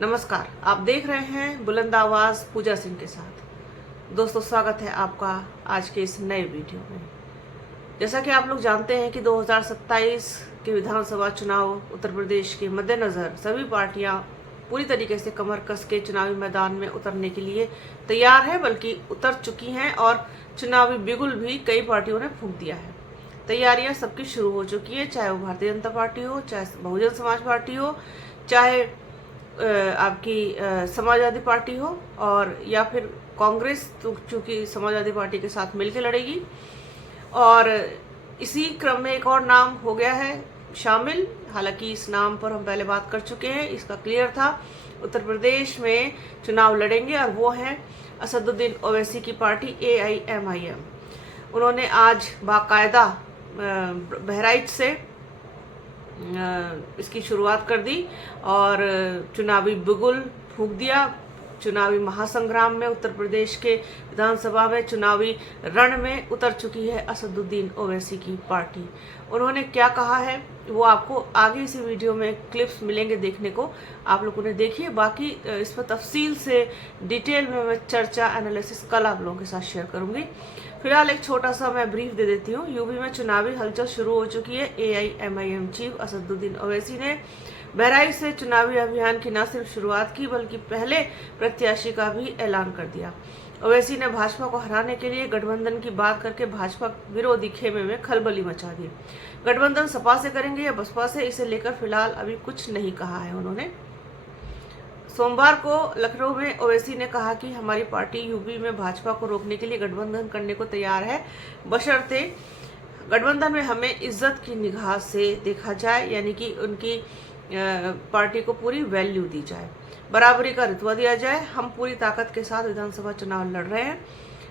नमस्कार, आप देख रहे हैं बुलंद आवाज पूजा सिंह के साथ। दोस्तों, स्वागत है आपका आज के इस नए वीडियो में। जैसा कि आप लोग जानते हैं कि 2027 के विधानसभा चुनाव उत्तर प्रदेश के मद्देनजर सभी पार्टियां पूरी तरीके से कमर कस के चुनावी मैदान में उतरने के लिए तैयार है, बल्कि उतर चुकी हैं और चुनावी बिगुल भी कई पार्टियों ने फूंक दिया है। तैयारियां सबकी शुरू हो चुकी है, चाहे वो भारतीय जनता पार्टी हो, चाहे बहुजन समाज पार्टी हो, चाहे आपकी समाजवादी पार्टी हो, और या फिर कांग्रेस तो चूंकि समाजवादी पार्टी के साथ मिलकर लड़ेगी। और इसी क्रम में एक और नाम हो गया है शामिल। हालांकि इस नाम पर हम पहले बात कर चुके हैं, इसका क्लियर था। उत्तर प्रदेश में चुनाव लड़ेंगे और वो है असदुद्दीन ओवैसी की पार्टी AIMIM। उन्होंने आज बाकायदा बहराइच से इसकी शुरुआत कर दी और चुनावी बिगुल फूंक दिया। चुनावी महासंग्राम में उत्तर प्रदेश के विधानसभा में चुनावी रण में उतर चुकी है असदुद्दीन ओवैसी की पार्टी। उन्होंने क्या कहा है वो आपको आगे इसी वीडियो में क्लिप्स मिलेंगे देखने को, आप लोगों ने देखिए। बाकी इस पर तफसील से डिटेल में मैं चर्चा एनालिसिस कल आप लोगों के साथ शेयर करूंगी। फिलहाल एक छोटा सा मैं ब्रीफ दे देती हूँ। यूपी में चुनावी हलचल शुरू हो चुकी है। AIMIM चीफ असदुद्दीन ओवैसी ने बहराइच से चुनावी अभियान की न सिर्फ शुरुआत की, बल्कि पहले प्रत्याशी का भी ऐलान कर दिया। ओवैसी ने भाजपा को हराने के लिए गठबंधन की बात करके भाजपा विरोधी खेमे में खलबली मचा दी। गठबंधन सपा से करेंगे या बसपा से, इसे लेकर फिलहाल अभी कुछ नहीं कहा है उन्होंने। सोमवार को लखनऊ में ओवैसी ने कहा कि हमारी पार्टी यूपी में भाजपा को रोकने के लिए गठबंधन करने को तैयार है, बशर्ते गठबंधन में हमें इज्जत की निगाह से देखा जाए, यानी कि उनकी पार्टी को पूरी वैल्यू दी जाए, बराबरी का रुतबा दिया जाए। हम पूरी ताकत के साथ विधानसभा चुनाव लड़ रहे हैं।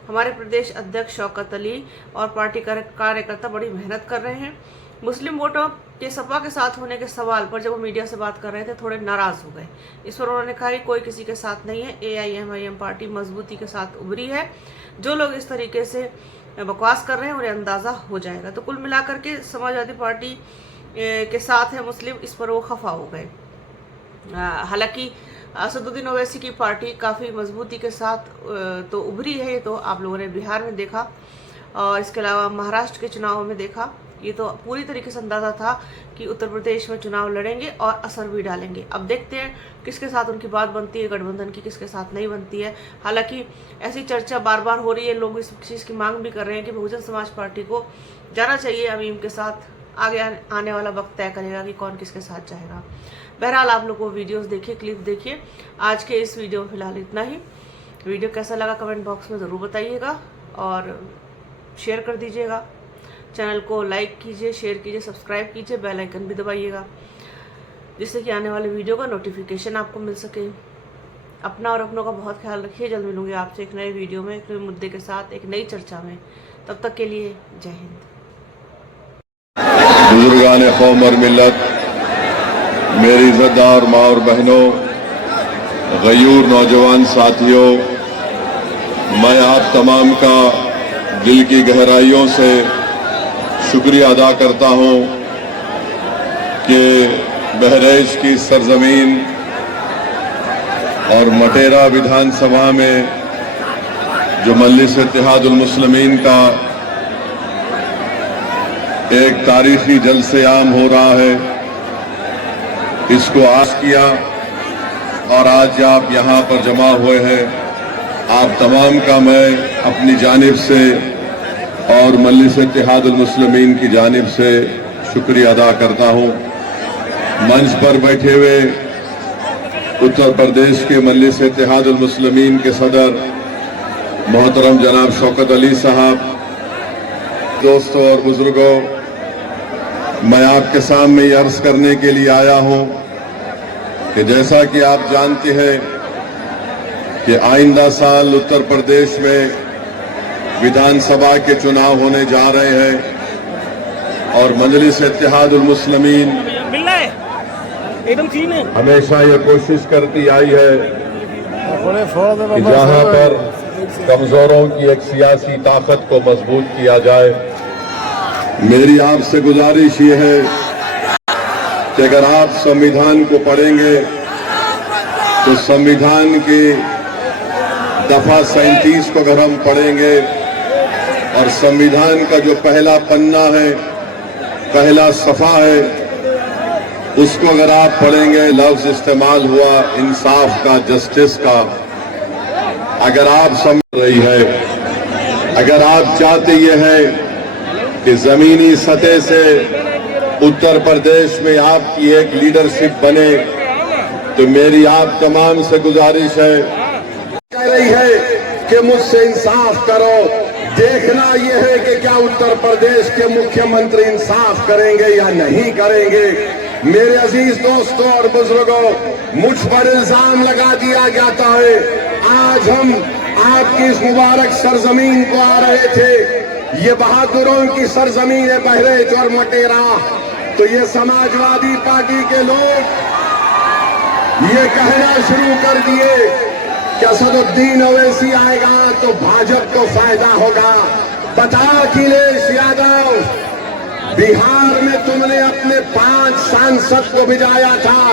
हमारे प्रदेश अध्यक्ष शौकत अली और पार्टी कार्यकर्ता बड़ी मेहनत कर रहे हैं। मुस्लिम वोटों के सपा के साथ होने के सवाल पर जब वो मीडिया से बात कर रहे थे, थोड़े नाराज हो गए। इस पर उन्होंने कहा कि कोई किसी के साथ नहीं है, AIMIM पार्टी मजबूती के साथ उभरी है। जो लोग इस तरीके से बकवास कर रहे हैं उन्हें अंदाजा हो जाएगा। तो कुल मिलाकर के समाजवादी पार्टी के साथ है मुस्लिम, इस पर वो खफा हो गए। हालांकि असदुद्दीन ओवैसी की पार्टी काफ़ी मजबूती के साथ तो उभरी है, ये तो आप लोगों ने बिहार में देखा और इसके अलावा महाराष्ट्र के चुनाव में देखा। ये तो पूरी तरीके से अंदाजा था कि उत्तर प्रदेश में चुनाव लड़ेंगे और असर भी डालेंगे। अब देखते हैं किसके साथ उनकी बात बनती है गठबंधन की, किसके साथ नहीं बनती है। हालांकि ऐसी चर्चा बार बार हो रही है, लोग इस चीज़ की मांग भी कर रहे हैं कि बहुजन समाज पार्टी को जाना चाहिए अमीम के साथ। आगे आने वाला वक्त तय करेगा कि कौन किसके साथ जाएगा। बहरहाल आप लोग को वीडियोस देखिए, क्लिप देखिए। आज के इस वीडियो में फिलहाल इतना ही। वीडियो कैसा लगा कमेंट बॉक्स में ज़रूर बताइएगा और शेयर कर दीजिएगा। चैनल को लाइक कीजिए, शेयर कीजिए, सब्सक्राइब कीजिए, बेल आइकन भी दबाइएगा, जिससे कि आने वाले वीडियो का नोटिफिकेशन आपको मिल सके। अपना और अपनों का बहुत ख्याल रखिए। जल्द मिलूंगी आपसे एक नए वीडियो में, एक नए मुद्दे के साथ, एक नई चर्चा में। तब तक के लिए जय हिंद। बुजुर्गान कौम और मिल्लत, मेरी इज़्ज़तदार माँ और बहनों, गयूर नौजवान साथियों, मैं आप तमाम का दिल की गहराइयों से शुक्रिया अदा करता हूँ कि बहराइच की सरजमीन और मटेरा विधानसभा में जो मजलिस इत्तेहादुल मुस्लिमीन का एक तारीखी जलसे आम हो रहा है, इसको आज किया और आज आप यहाँ पर जमा हुए हैं। आप तमाम का मैं अपनी जानिब से और मजलिस इत्तेहादुल मुस्लिमीन की जानिब से शुक्रिया अदा करता हूँ। मंच पर बैठे हुए उत्तर प्रदेश के मजलिस इत्तेहादुल मुस्लिमीन के सदर मोहतरम जनाब शौकत अली साहब, दोस्तों और बुजुर्गों, मैं आपके सामने ये अर्ज करने के लिए आया हूं कि जैसा कि आप जानते हैं कि आइंदा साल उत्तर प्रदेश में विधानसभा के चुनाव होने जा रहे हैं और मजलिस इत्तेहादुल मुस्लिमीन हमेशा ये कोशिश करती आई है कि जहां पर कमजोरों की एक सियासी ताकत को मजबूत किया जाए। मेरी आपसे गुजारिश ये है कि अगर आप संविधान को पढ़ेंगे तो संविधान की दफा 37 को अगर हम पढ़ेंगे और संविधान का जो पहला पन्ना है, पहला सफा है, उसको अगर आप पढ़ेंगे, लफ्ज इस्तेमाल हुआ इंसाफ का, जस्टिस का। अगर आप समझ रही है, अगर आप चाहते ये है कि जमीनी सतह से उत्तर प्रदेश में आपकी एक लीडरशिप बने, तो मेरी आप तमाम से गुजारिश है, कह रही है कि मुझसे इंसाफ करो। देखना यह है कि क्या उत्तर प्रदेश के मुख्यमंत्री इंसाफ करेंगे या नहीं करेंगे। मेरे अजीज दोस्तों और बुजुर्गों, मुझ पर इल्जाम लगा दिया जाता है। आज हम आपकी इस मुबारक सरजमीन को आ रहे थे, ये बहादुरों की सरजमीन है, बहरेच और मटेरा। तो ये समाजवादी पार्टी के लोग ये कहना शुरू कर दिए कि असदुद्दीन ओवैसी आएगा तो भाजपा को फायदा होगा। बता अखिलेश यादव, बिहार में तुमने अपने 5 सांसद को भिजाया था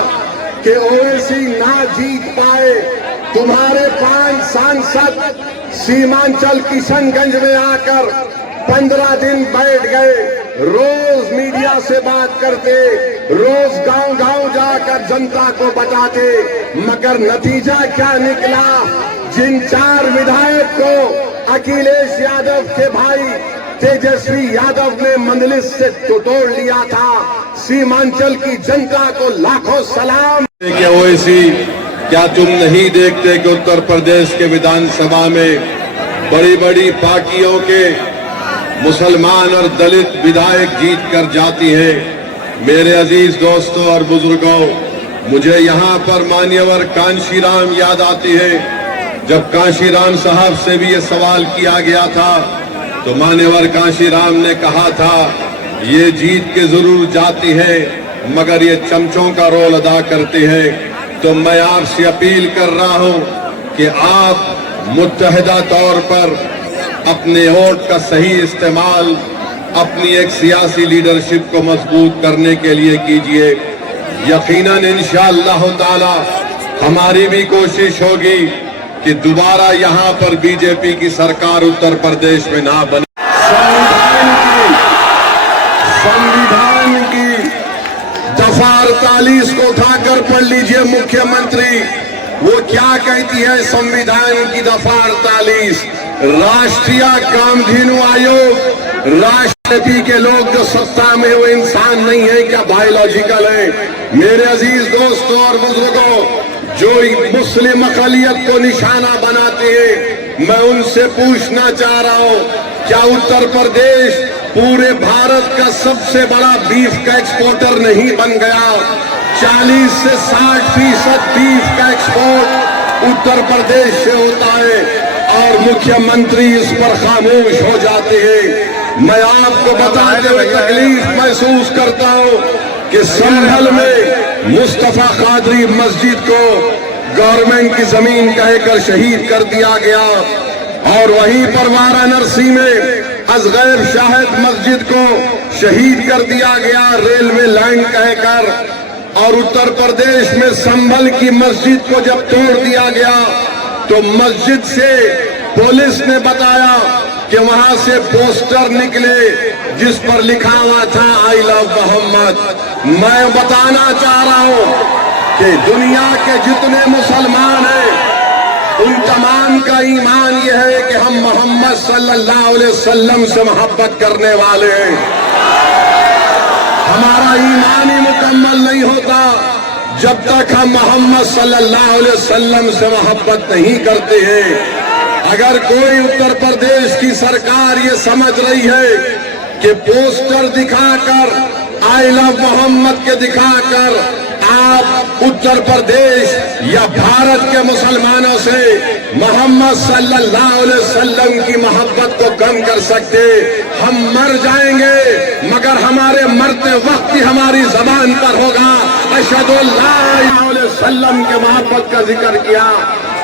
कि ओवैसी ना जीत पाए। तुम्हारे 5 सांसद सीमांचल किशनगंज में आकर 15 दिन बैठ गए, रोज मीडिया से बात करते, रोज गांव-गांव जाकर जनता को बताते, मगर नतीजा क्या निकला? जिन 4 विधायक को अखिलेश यादव के भाई तेजस्वी यादव ने मंदलिस से तोड़ लिया था, सीमांचल की जनता को लाखों सलाम। क्या ओवैसी, क्या तुम नहीं देखते कि उत्तर प्रदेश के विधानसभा में बड़ी बड़ी पार्टियों के मुसलमान और दलित विधायक जीत कर जाती हैं? मेरे अजीज दोस्तों और बुजुर्गों, मुझे यहाँ पर मान्यवर कांशीराम याद आती है। जब कांशीराम साहब से भी ये सवाल किया गया था तो मान्यवर कांशीराम ने कहा था, ये जीत के जरूर जाती है मगर ये चमचों का रोल अदा करते हैं। तो मैं आपसे अपील कर रहा हूं कि आप मुत्तहिदा तौर पर अपने वोट का सही इस्तेमाल अपनी एक सियासी लीडरशिप को मजबूत करने के लिए कीजिए। यकीनन इंशाअल्लाह ताला हमारी भी कोशिश होगी कि दोबारा यहाँ पर बीजेपी की सरकार उत्तर प्रदेश में ना बने। संविधान की दफा 48 को उठाकर पढ़ लीजिए मुख्यमंत्री, वो क्या कहती है संविधान की दफा 48? राष्ट्रीय कामधेनु आयोग, राष्ट्रपति के लोग जो सत्ता में वो इंसान नहीं है क्या, बायोलॉजिकल है? मेरे अजीज दोस्तों और बुजुर्गों, जो मुस्लिम अक़लियत को निशाना बनाते हैं, मैं उनसे पूछना चाह रहा हूं, क्या उत्तर प्रदेश पूरे भारत का सबसे बड़ा बीफ का एक्सपोर्टर नहीं बन गया? 40 से 60% बीफ का एक्सपोर्ट उत्तर प्रदेश से होता है और मुख्यमंत्री इस पर खामोश हो जाते हैं। मैं आपको बताते हुए तकलीफ महसूस करता हूं कि संभल में मुस्तफा कादरी मस्जिद को गवर्नमेंट की जमीन कहकर शहीद कर दिया गया और वहीं पर वाराणसी में असगैर शाहिद मस्जिद को शहीद कर दिया गया रेलवे लाइन कहकर। और उत्तर प्रदेश में संभल की मस्जिद को जब तोड़ दिया गया तो मस्जिद से पुलिस ने बताया कि वहां से पोस्टर निकले जिस पर लिखा हुआ था आई लव मोहम्मद। मैं बताना चाह रहा हूं कि दुनिया के जितने मुसलमान हैं उन तमाम का ईमान यह है कि हम मोहम्मद सल्लल्लाहु अलैहि वसल्लम से मोहब्बत करने वाले हैं। हमारा ईमान ही मुकम्मल नहीं होता जब तक हम मोहम्मद सल्लल्लाहु अलैहि वसल्लम से मोहब्बत नहीं करते हैं। अगर कोई उत्तर प्रदेश की सरकार ये समझ रही है कि पोस्टर दिखाकर आई लव मोहम्मद के दिखाकर आप उत्तर प्रदेश या भारत के मुसलमानों से मोहम्मद सल्लल्लाहु अलैहि वसल्लम की मोहब्बत को कम कर सकते, हम मर जाएंगे मगर हमारे मरते वक्त ही हमारी जबान पर होगा अशहदु अल्ला इलाहा इल्लल्लाह वसल्लम के मोहब्बत का जिक्र किया।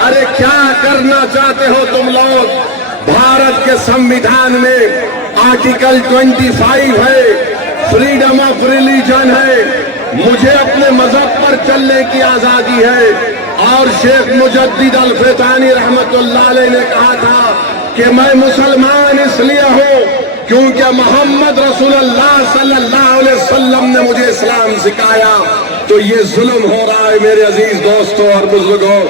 अरे क्या करना चाहते हो तुम लोग? भारत के संविधान में आर्टिकल 25 है, फ्रीडम ऑफ रिलीजन है, मुझे अपने मजहब पर चलने की आजादी है। और शेख मुजद्दिद अल फैतानी रहमतुल्लाह अलैह ने कहा था कि मैं मुसलमान इसलिए हूं क्योंकि मोहम्मद रसूलुल्लाह सल्लल्लाहु अलैहि वसल्लम ने मुझे इस्लाम सिखाया। तो ये जुल्म हो रहा है मेरे अजीज दोस्तों और बुजुर्गों,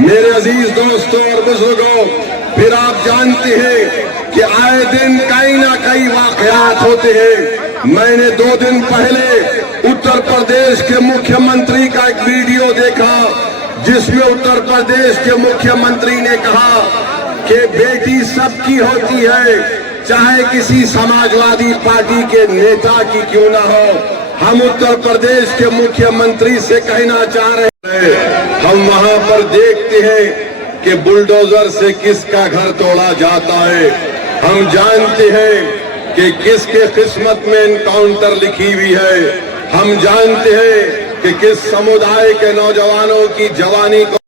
मेरे अजीज दोस्तों और बुजुर्गों। फिर आप जानते हैं कि आए दिन कहीं ना कहीं वाकयात होते हैं। मैंने 2 दिन पहले उत्तर प्रदेश के मुख्यमंत्री का एक वीडियो देखा जिसमें उत्तर प्रदेश के मुख्यमंत्री ने कहा कि बेटी सबकी होती है, चाहे किसी समाजवादी पार्टी के नेता की क्यों ना हो। हम उत्तर प्रदेश के मुख्यमंत्री से कहना चाह रहे हैं, हम वहां पर देखते हैं कि बुलडोजर से किसका घर तोड़ा जाता है। हम जानते हैं कि किसके किस्मत में एनकाउंटर लिखी हुई है। हम जानते हैं कि किस समुदाय के नौजवानों की जवानी को